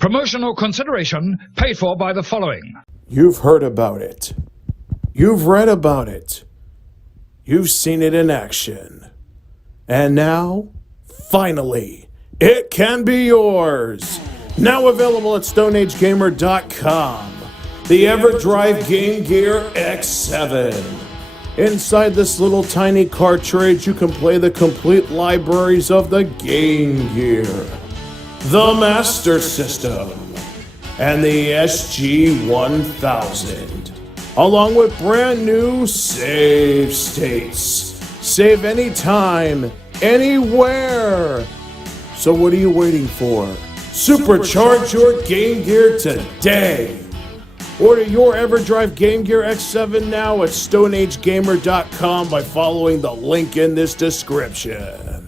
Promotional consideration paid for by the following. You've heard about it. You've read about it. You've seen it in action. And now, finally, it can be yours. Now available at StoneAgeGamer.com. The EverDrive Game Gear X7. Inside this little tiny cartridge, you can play the complete libraries of the Game Gear, the Master System, and the SG-1000, along with brand new save states. Save anytime, anywhere. So what are you waiting for? Supercharge your Game Gear today. Order your EverDrive Game Gear X7 now at StoneAgeGamer.com by following the link in this description.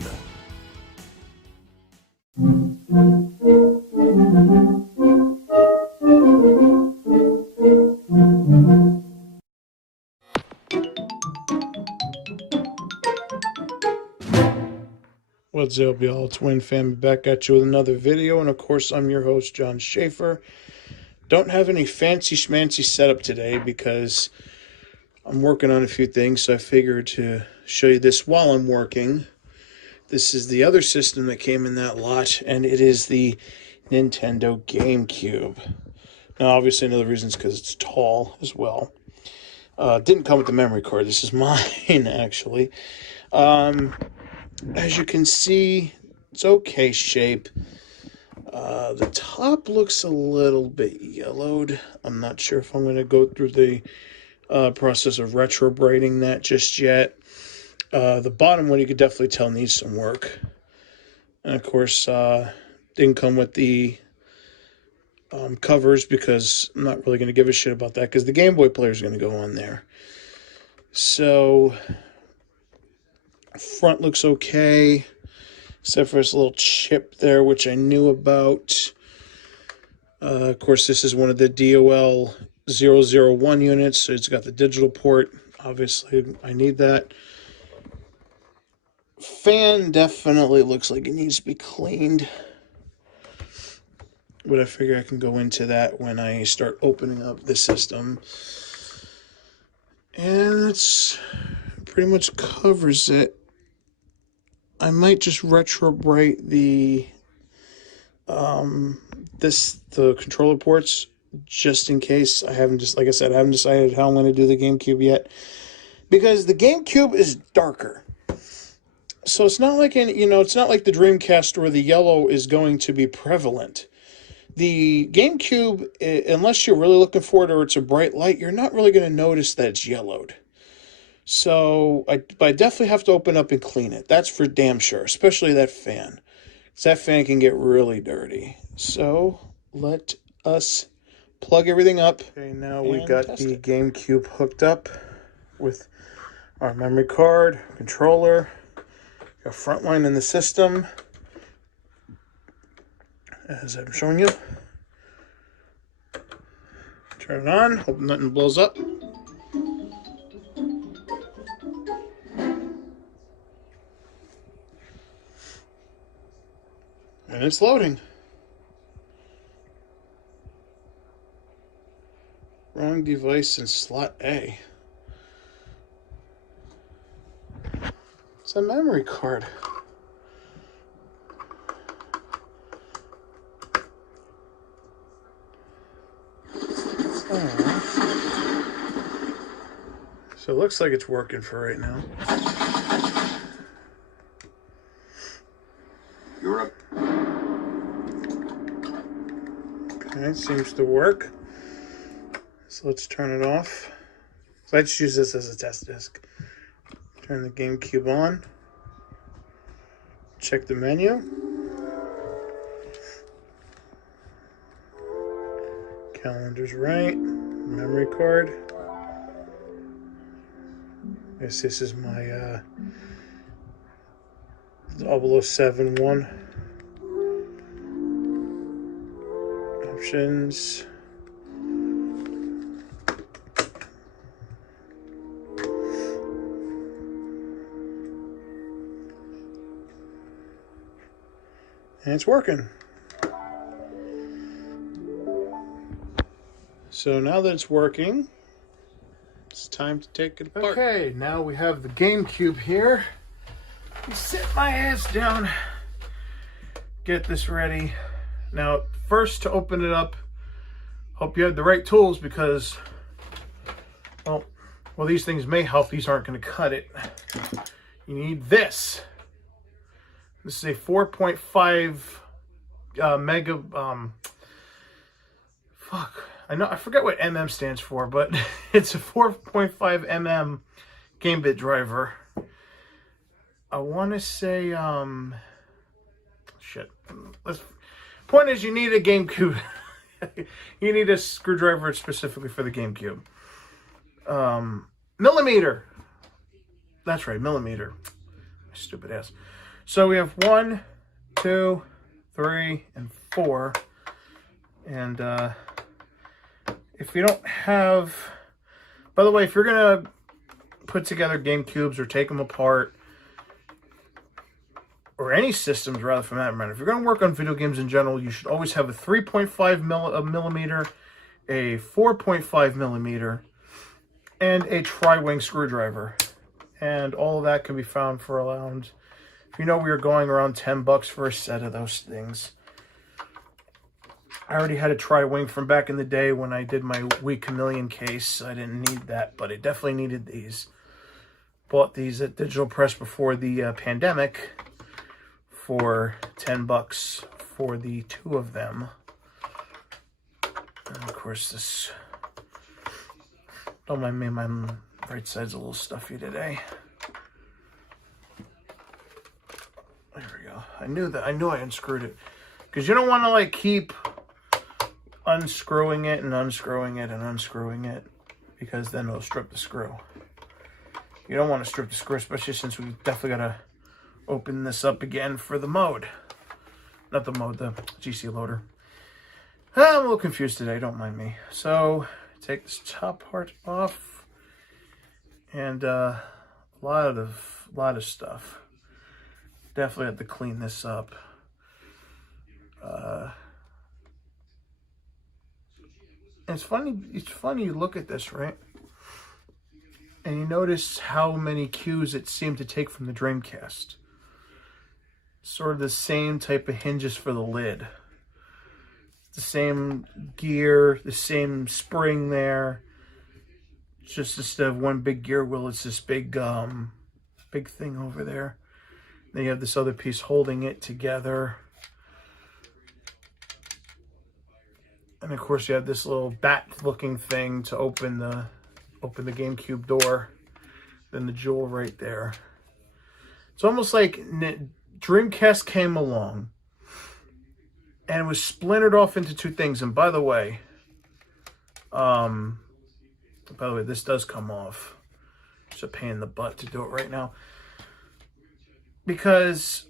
What's up, y'all? It's Wayne Family back at you with another video, and of course, I'm your host, John Schaefer. Don't have any fancy schmancy setup today because I'm working on a few things, so I figured to show you this while I'm working. This is the other system that came in that lot, and it is the Nintendo Gamecube. Now, obviously, another reason is because it's tall as well. Didn't come with the memory card. This is mine, actually. As you can see, it's okay shape. The top looks a little bit yellowed. I'm not sure if I'm going to go through the process of retrobraiding that just yet. The bottom one you could definitely tell needs some work. And of course, didn't come with the covers because I'm not really going to give a shit about that because the Game Boy player is going to go on there. So, front looks okay, except for this little chip there, which I knew about. Of course, this is one of the DOL 001 units, so it's got the digital port. Obviously, I need that. Fan definitely looks like it needs to be cleaned, but I figure I can go into that when I start opening up the system. And that's pretty much covers it. I might just retrobrate the the controller ports just in case. I haven't like I said, I haven't decided how I'm going to do the GameCube yet because the GameCube is darker. So it's not like it's not like the Dreamcast where the yellow is going to be prevalent. The GameCube, unless you're really looking for it or it's a bright light, you're not really going to notice that it's yellowed. So I definitely have to open up and clean it. That's for damn sure, especially that fan. Because that fan can get really dirty. So let us plug everything up. Okay, now we got the GameCube hooked up with our memory card, controller, got front line in the system, as I'm showing you. Turn it on, hope nothing blows up. And it's loading. Wrong device in slot A. It's a memory card. So it looks like it's working for right now. Europe. Okay, it seems to work. So let's turn it off. So I just use this as a test disc. Turn the GameCube on. Check the menu. Calendar's right. Memory card. I guess this is my 0071. Options. And it's working. So now that it's working, it's time to take it apart. Okay, now we have the GameCube here. Sit my ass down, get this ready. Now, first to open it up, hope you have the right tools because, well, these things may help. These aren't going to cut it. You need this. This is a 4.5 mega, I forget what MM stands for, but it's a 4.5 mm Gamebit driver. I want to say, point is, you need a GameCube. You need a screwdriver specifically for the GameCube. Millimeter. That's right, millimeter. My stupid ass. So we have 1, 2, 3, and 4. And if you don't have... By the way, if you're going to put together GameCubes or take them apart, or any systems rather for that matter, if you're going to work on video games in general, you should always have a 3.5 millimeter, a 4.5 millimeter, and a tri-wing screwdriver. And all of that can be found for around, if you know, we were going around $10 for a set of those things. I already had a tri-wing from back in the day when I did my Week Chameleon case. I didn't need that, but I definitely needed these. Bought these at Digital Press before the pandemic for $10 for the 2 of them. And of course this, don't mind me, my right side's a little stuffy today. There we go. I knew I unscrewed it. Because you don't want to like keep unscrewing it and unscrewing it and unscrewing it, because then it'll strip the screw. You don't want to strip the screw, especially since we definitely got to open this up again for the mode. Not the mode, the GCLoader. I'm a little confused today, don't mind me. So, take this top part off. And a lot of stuff. Definitely have to clean this up. It's funny you look at this, right? And you notice how many cues it seemed to take from the Dreamcast. Sort of the same type of hinges for the lid. The same gear, the same spring there. Just instead of one big gear wheel, it's this big thing over there. Then you have this other piece holding it together. And of course you have this little bat-looking thing to open the GameCube door. Then the jewel right there. It's almost like Dreamcast came along and was splintered off into 2 things. And by the way, this does come off. It's a pain in the butt to do it right now. Because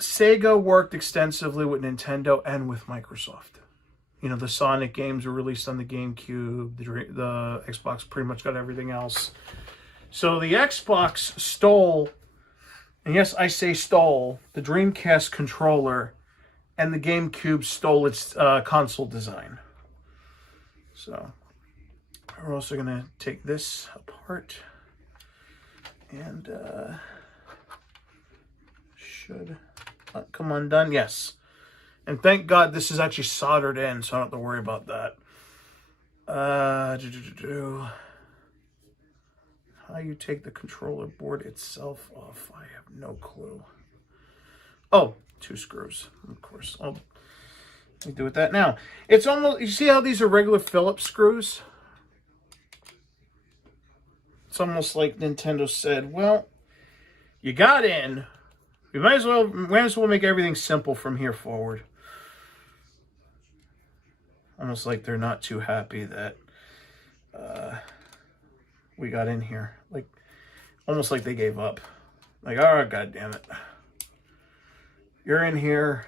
Sega worked extensively with Nintendo and with Microsoft. You know, the Sonic games were released on the GameCube. The Xbox pretty much got everything else. So the Xbox stole, and yes, I say stole, the Dreamcast controller, and the GameCube stole its console design. So we're also going to take this apart. And should come undone. Yes. And thank God this is actually soldered in, so I don't have to worry about that. How you take the controller board itself off, I have no clue. Oh, 2 screws, of course. Let me do with that now. It's almost, you see how these are regular Phillips screws? It's almost like Nintendo said, well, you got in. We might as well make everything simple from here forward. Almost like they're not too happy that we got in here. Like, almost like they gave up. Like, oh, God damn it. You're in here.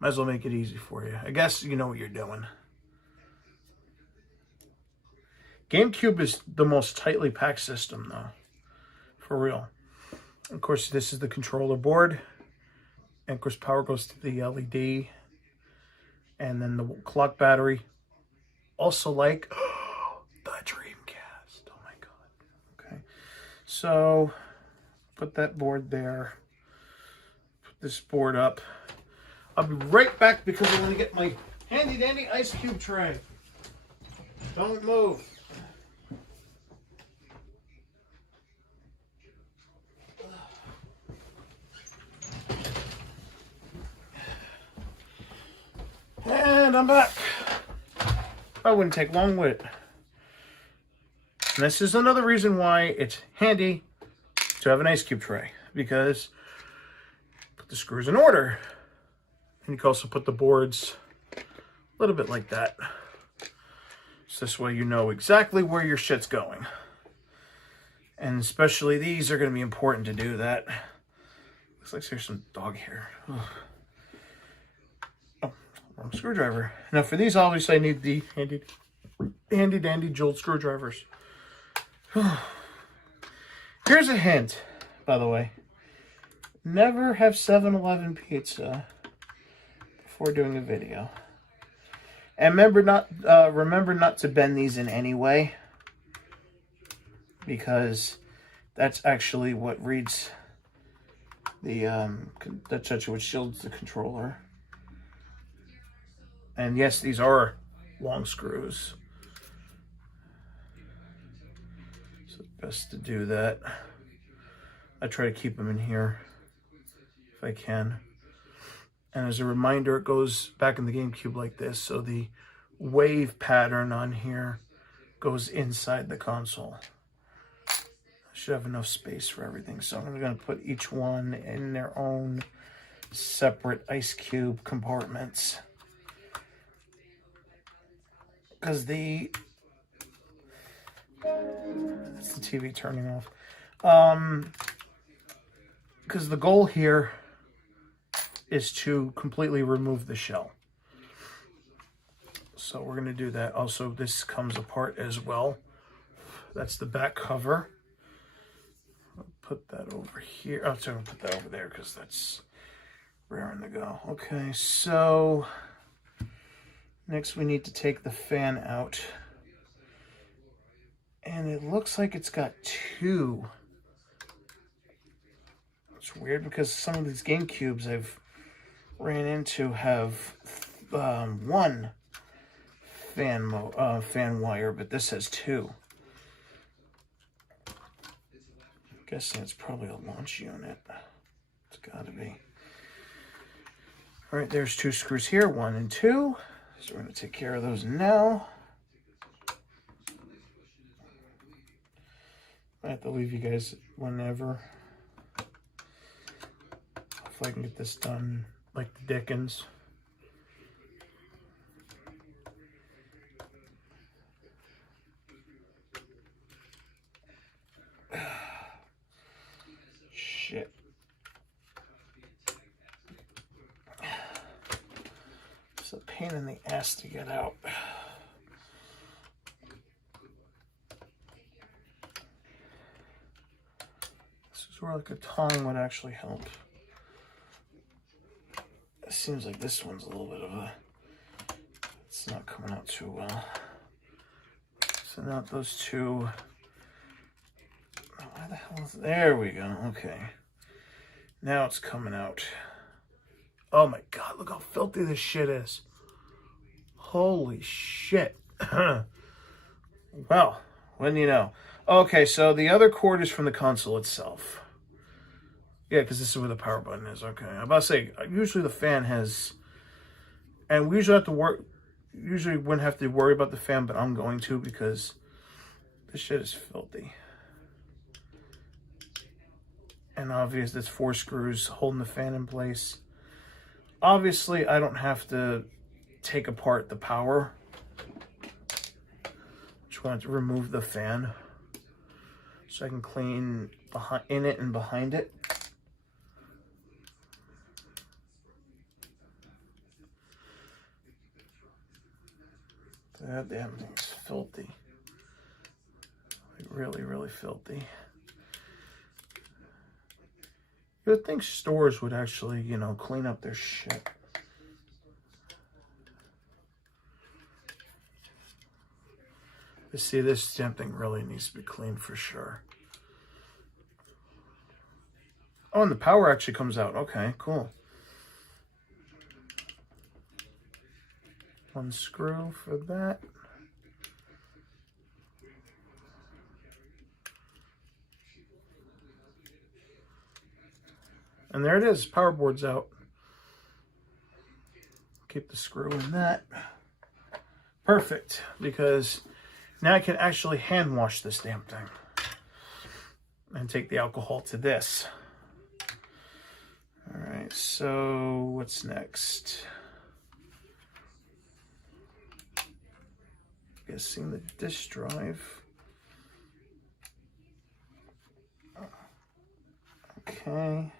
Might as well make it easy for you. I guess you know what you're doing. GameCube is the most tightly packed system, though. For real. Of course, this is the controller board. And of course, power goes to the LED. And then the clock battery. Also like the Dreamcast. Oh my god. Okay. So put that board there. Put this board up. I'll be right back because I'm going to get my handy dandy ice cube tray. Don't move. And I'm back. I wouldn't take long with it. And this is another reason why it's handy to have an ice cube tray, because put the screws in order. And you can also put the boards a little bit like that. So this way you know exactly where your shit's going. And especially these are going to be important to do that. Looks like there's some dog hair. Ugh. Oh, wrong screwdriver. Now for these, obviously I need the handy dandy jeweled screwdrivers. Here's a hint, by the way. Never have 7-Eleven pizza before doing a video. And remember not to bend these in any way, because that's actually what reads the that's actually what shields the controller. And yes, these are long screws, so it's best to do that. I try to keep them in here if I can. And as a reminder, it goes back in the GameCube like this, so the wave pattern on here goes inside the console. I should have enough space for everything, so I'm going to put each one in their own separate ice cube compartments. Because that's the TV turning off. Because the goal here is to completely remove the shell. So we're going to do that. Also, this comes apart as well. That's the back cover. I'll put that over here. Oh, so I'm going to put that over there because that's raring to go. Okay, so next we need to take the fan out. And it looks like it's got two. It's weird because some of these GameCubes I've ran into have one fan wire, but this has two. I'm guessing it's probably a launch unit. It's got to be. All right, there's two screws here, 1 and 2. So we're going to take care of those now. I have to leave you guys whenever. Hopefully I can get this done like the Dickens. Shit. It's a pain in the ass to get out. This is where like a tongue would actually help. It seems like this one's a little bit of a, it's not coming out too well. So now those two, why the hell is, there we go, okay. Now it's coming out. Oh my God, look how filthy this shit is. Holy shit. Well, when you know. Okay, so the other cord is from the console itself. Yeah, because this is where the power button is. Okay, I'm about to say, usually the fan has, and we usually have to work, usually wouldn't have to worry about the fan, but I'm going to because this shit is filthy. And obviously, there's 4 screws holding the fan in place. Obviously, I don't have to take apart the power. Just want to remove the fan so I can clean in it and behind it. That damn thing's filthy. Like really, really filthy. You would think stores would actually, you know, clean up their shit. See, this damn thing really needs to be cleaned for sure. Oh, and the power actually comes out. Okay, cool. One screw for that. And there it is, power board's out. Keep the screw in that. Perfect, because now I can actually hand wash this damn thing. And take the alcohol to this. All right, so what's next? Guessing the disk drive. Okay.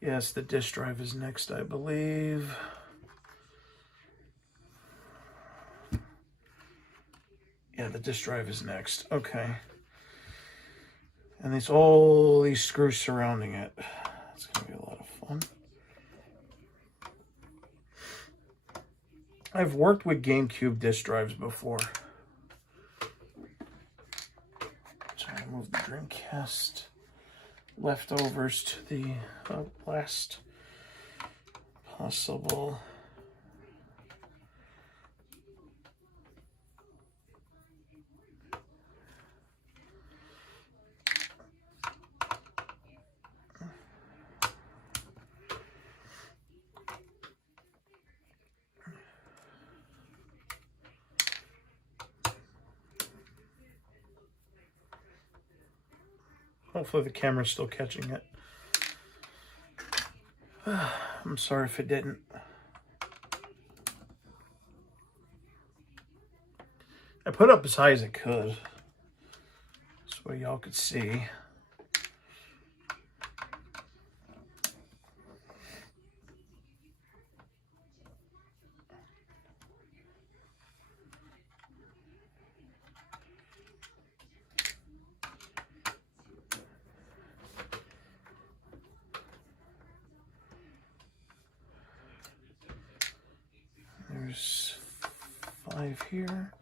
Yes, the disk drive is next, I believe. Yeah, the disk drive is next. Okay. And there's all these screws surrounding it. It's going to be a lot of fun. I've worked with GameCube disk drives before. So I move the Dreamcast leftovers to the last possible. Hopefully the camera's still catching it. I'm sorry if it didn't. I put up as high as I could, so y'all could see. There's 5 here.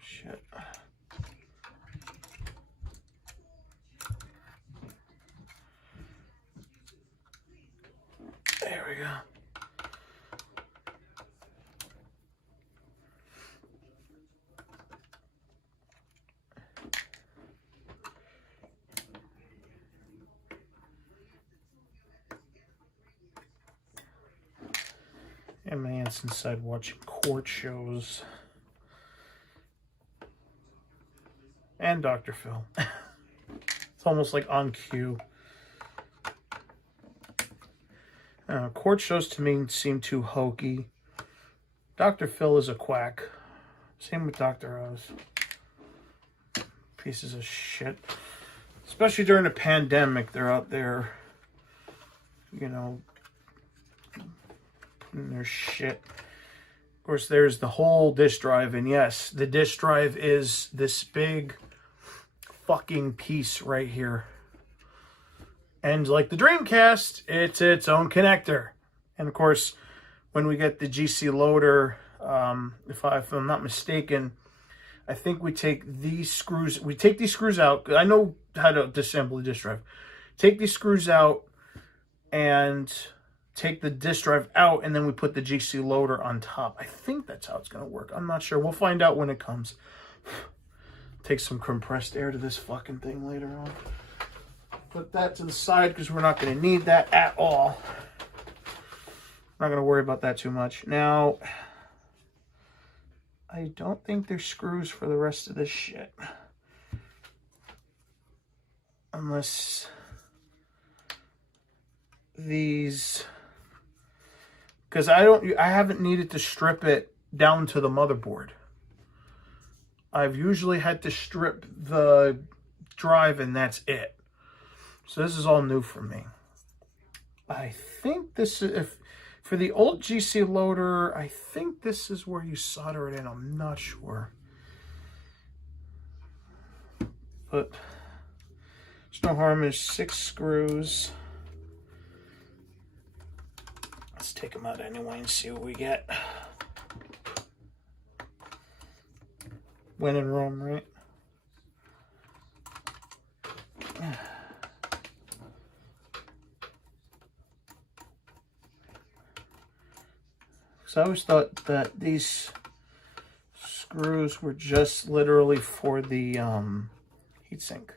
Shit. There we go. And my aunt's inside watching court shows. And Dr. Phil. It's almost like on cue. Court shows to me seem too hokey. Dr. Phil is a quack. Same with Dr. Oz. Pieces of shit. Especially during a pandemic, they're out there, you know, putting their shit. Of course, there's the whole disk drive, and yes, the disk drive is this big fucking piece right here. And like the Dreamcast, it's its own connector. And of course, when we get the GCLoader, if I'm not mistaken, I think we take these screws. We take these screws out. I know how to disassemble a disk drive. Take these screws out and take the disk drive out, and then we put the GCLoader on top. I think that's how it's going to work. I'm not sure. We'll find out when it comes. Take some compressed air to this fucking thing later on. Put that to the side because we're not going to need that at all. Not going to worry about that too much. Now, I don't think there's screws for the rest of this shit. Unless these, because I haven't needed to strip it down to the motherboard. I've usually had to strip the drive and that's it. So this is all new for me. I think this is, if for the old GCLoader, I think this is where you solder it in. I'm not sure. But There's no harm. There's 6 screws. Let's take them out anyway and see what we get. When in Rome, right? So I always thought that these screws were just literally for the heatsink.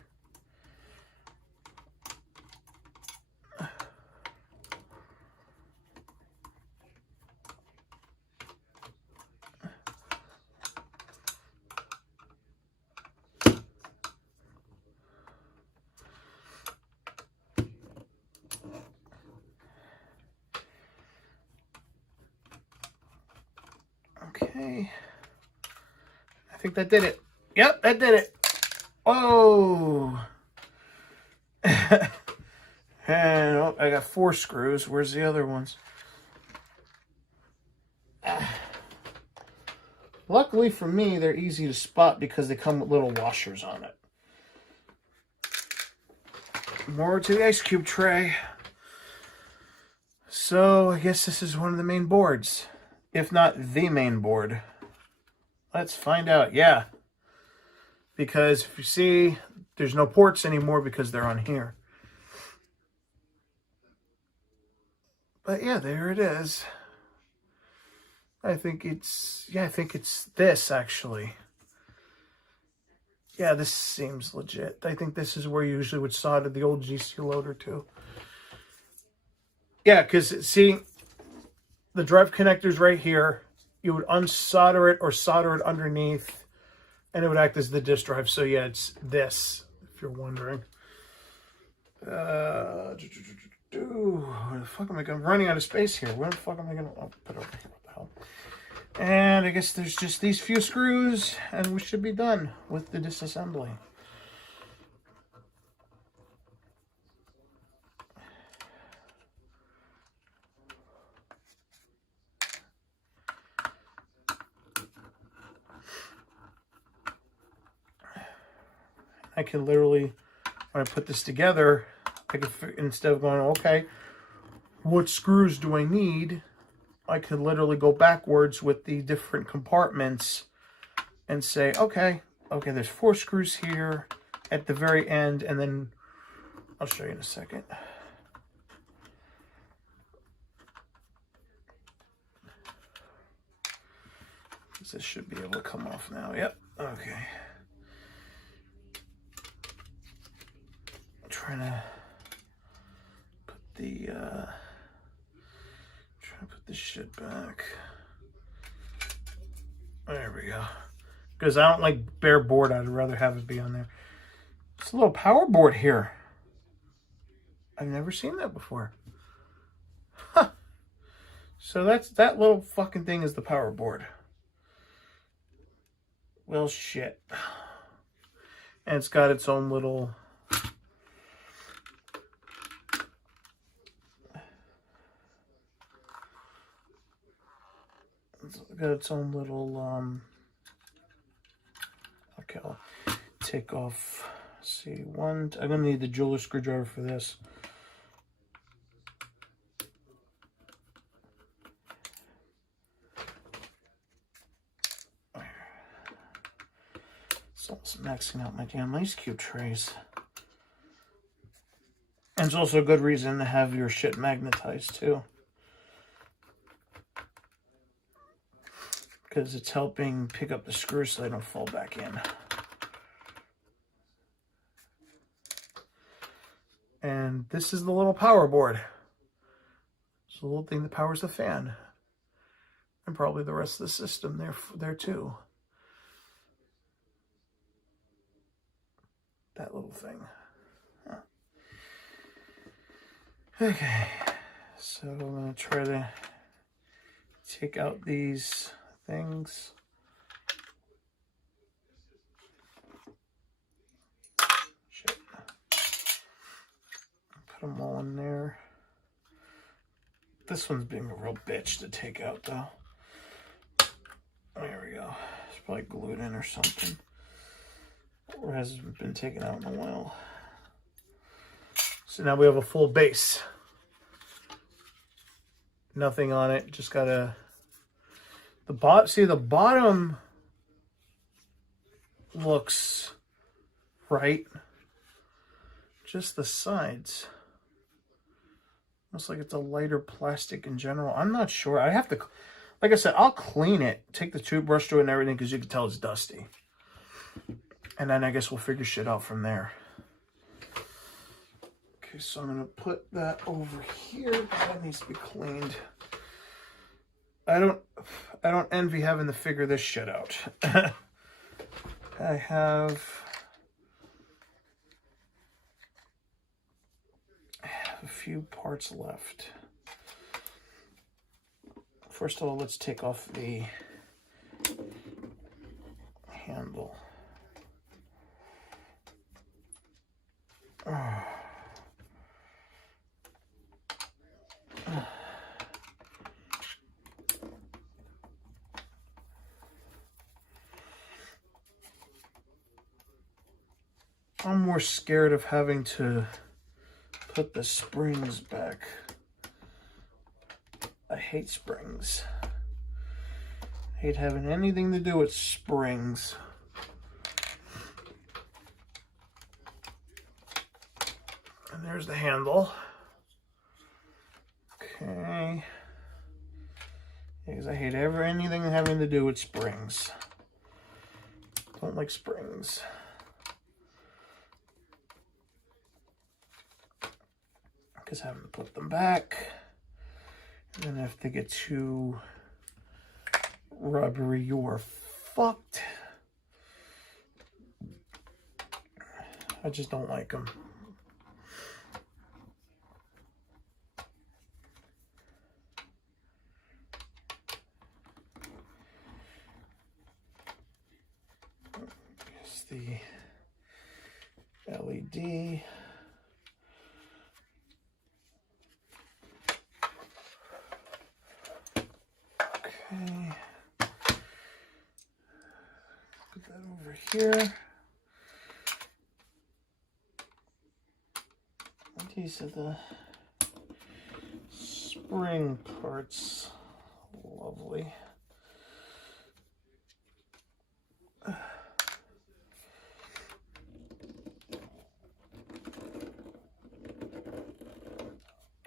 Okay, I think that did it. Yep, that did it. Oh, and oh, I got 4 screws. Where's the other ones? Luckily for me, they're easy to spot because they come with little washers on it. More to the ice cube tray. So I guess this is one of the main boards, if not the main board. Let's find out. Yeah, because if you see, there's no ports anymore because they're on here. But yeah, there it is. I think it's this actually. Yeah, this seems legit. I think this is where you usually would solder the old GCLoader to. Yeah, because see, the drive connector's right here. You would unsolder it or solder it underneath, and it would act as the disk drive. So yeah, it's this, if you're wondering. Where the fuck am I going? I'm running out of space here. Where the fuck am I going to... Oh, put it over here. What the hell? And I guess there's just these few screws, and we should be done with the disassembly. I can literally, when I put this together, I could, instead of going, okay, what screws do I need? I could literally go backwards with the different compartments and say, okay, there's 4 screws here at the very end, and then I'll show you in a second. This should be able to come off now. Yep, okay. I'm trying to put the this shit back. There we go. Because I don't like bare board. I'd rather have it be on there. It's a little power board here. I've never seen that before. Huh. So that little fucking thing is the power board. Well, shit. And it's got its own little... It's got its own little, okay, I'll take off, let's see, I'm going to need the jeweler screwdriver for this. It's almost maxing out my damn ice cube trays. And it's also a good reason to have your shit magnetized too. Because it's helping pick up the screws so they don't fall back in. And this is the little power board. It's the little thing that powers the fan. And probably the rest of the system there too. That little thing. Huh. Okay. So I'm going to try to take out these things. Shit. Put them all in there. This one's being a real bitch to take out though. There we go. It's probably glued in or something. Or hasn't been taken out in a while. So now we have a full base. Nothing on it. Just got a... See, the bottom looks right. Just the sides. Looks like it's a lighter plastic in general. I'm not sure. I have to... Like I said, I'll clean it. Take the toothbrush to it and everything because you can tell it's dusty. And then I guess we'll figure shit out from there. Okay, so I'm going to put that over here. That needs to be cleaned. I don't envy having to figure this shit out. I have a few parts left. First of all, let's take off the handle. I'm more scared of having to put the springs back. I hate springs. I hate having anything to do with springs. And there's the handle. Okay. Because I hate anything having to do with springs. Don't like springs. Because having to put them back. And then if they get too rubbery, you're fucked. I just don't like them. Here's the LED. Okay. Put that over here. These are the spring parts. Lovely.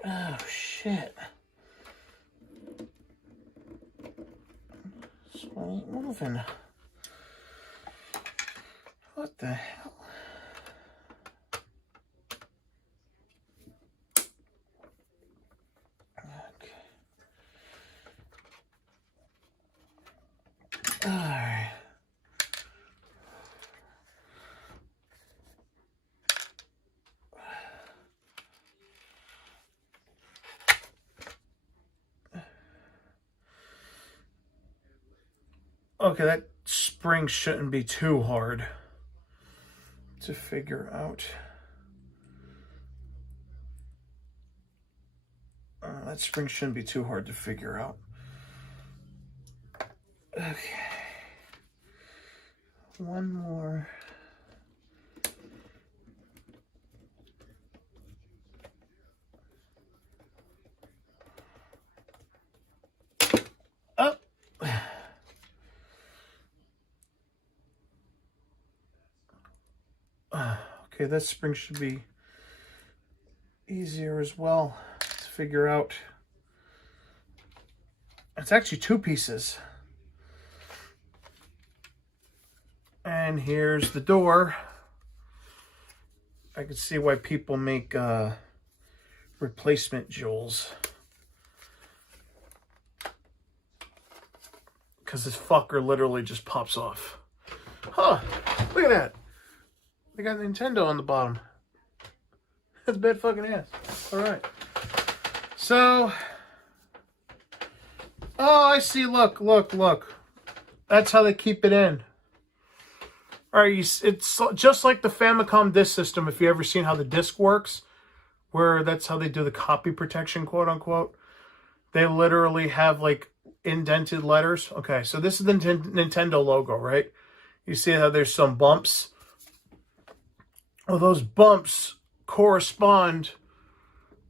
Oh, shit. This one ain't moving. What the hell? Okay. All right. Okay, that spring shouldn't be too hard to figure out. That spring shouldn't be too hard to figure out. Okay. One more. Oh. Okay, that spring should be easier as well to figure out. It's actually two pieces. And here's the door. I can see why people make replacement jewels. Because this fucker literally just pops off. Huh, look at that. They got Nintendo on the bottom. That's bad fucking ass. All right. So, oh, I see. Look. That's how they keep it in. All right, it's just like the Famicom disc system. If you ever seen how the disc works, where that's how they do the copy protection, quote unquote. They literally have like indented letters. Okay, so this is the Nintendo logo, right? You see how there's some bumps. Well, those bumps correspond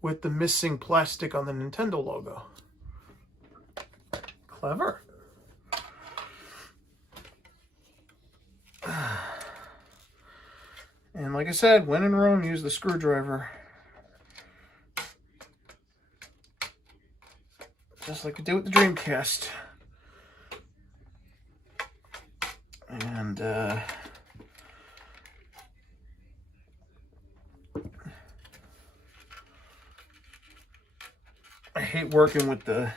with the missing plastic on the Nintendo logo. Clever. And like I said, when in Rome, use the screwdriver. Just like we did with the Dreamcast. And, I hate working with the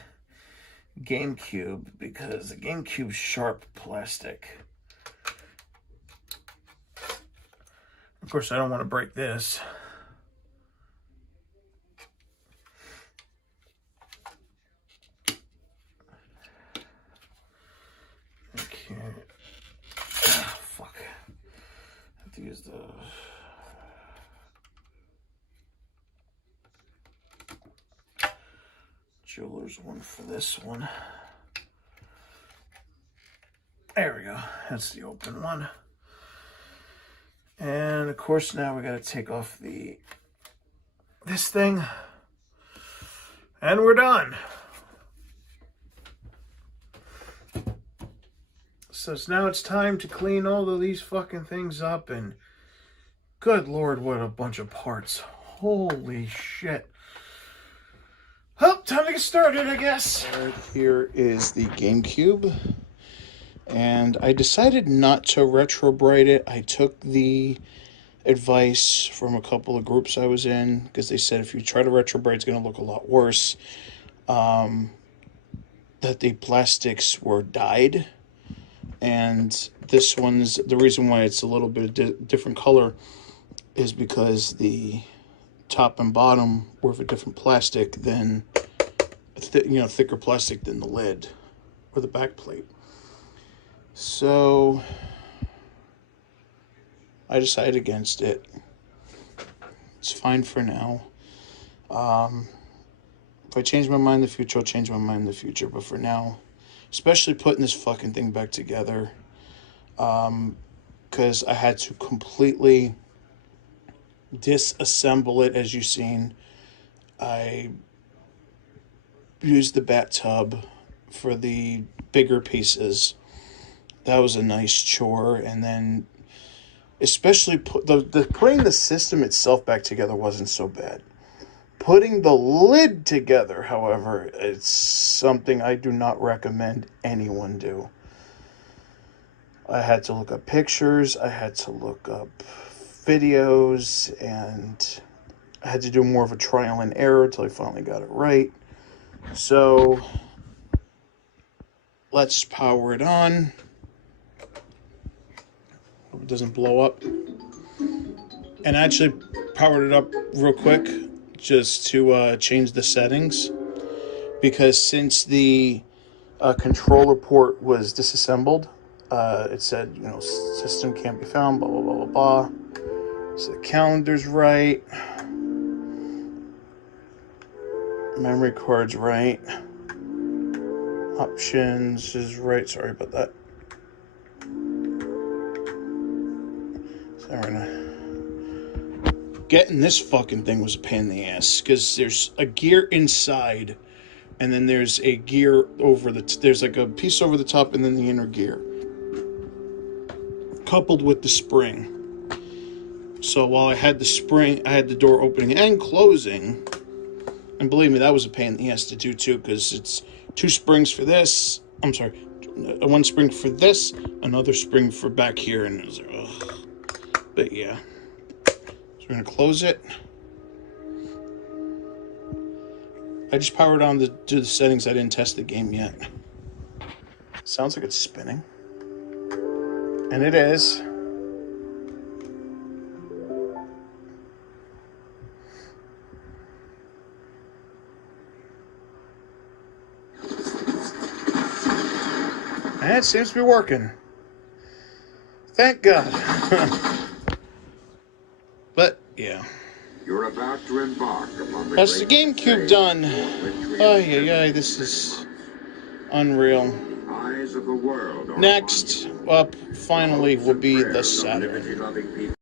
GameCube because the GameCube's sharp plastic. Of course, I don't want to break this. Okay. Oh, fuck. I have to use the... jeweler's one for this one. There we go. That's the open one. And of course now we got to take off this thing. And we're done. So now it's time to clean all of these fucking things up, and good Lord, what a bunch of parts. Holy shit. Well, time to get started, I guess. Here is the GameCube, and I decided not to retrobrite it. I took the advice from a couple of groups I was in, because they said if you try to retrobrite, it's going to look a lot worse. That the plastics were dyed, and this one's, the reason why it's a little bit different color is because the top and bottom were of a different plastic than, thicker plastic than the lid or the back plate. So I decided against it. It's fine for now. If I change my mind in the future, I'll change my mind in the future. But for now, especially putting this fucking thing back together, because I had to completely disassemble it, as you've seen. I used the bathtub for the bigger pieces. That was a nice chore. And then especially putting the system itself back together wasn't so bad. Putting the lid together, however, it's something I do not recommend anyone do. I had to look up pictures, I had to look up videos, and I had to do more of a trial and error until I finally got it right. So let's power it on. Hope it doesn't blow up. And I actually powered it up real quick just to change the settings, because since the controller port was disassembled, it said, system can't be found, blah, blah, blah, blah, blah. So the calendar's right. Memory card's right. Options is right. Sorry about that. So getting this fucking thing was a pain in the ass, because there's a gear inside, and then there's a gear over there's like a piece over the top, and then the inner gear, coupled with the spring. So while I had the spring, I had the door opening and closing, and believe me, that was a pain in the ass to do too, because it's two springs for this. I'm sorry, one spring for this, another spring for back here, and it was like, ugh. But yeah, so we're gonna close it. I just powered on to the settings. I didn't test the game yet. Sounds like it's spinning, and it is. And it seems to be working. Thank God. But, yeah. You're about to embark upon the That's the GameCube done. Ay, this is unreal. eyes of the world. Next up, finally, will be the Saturn.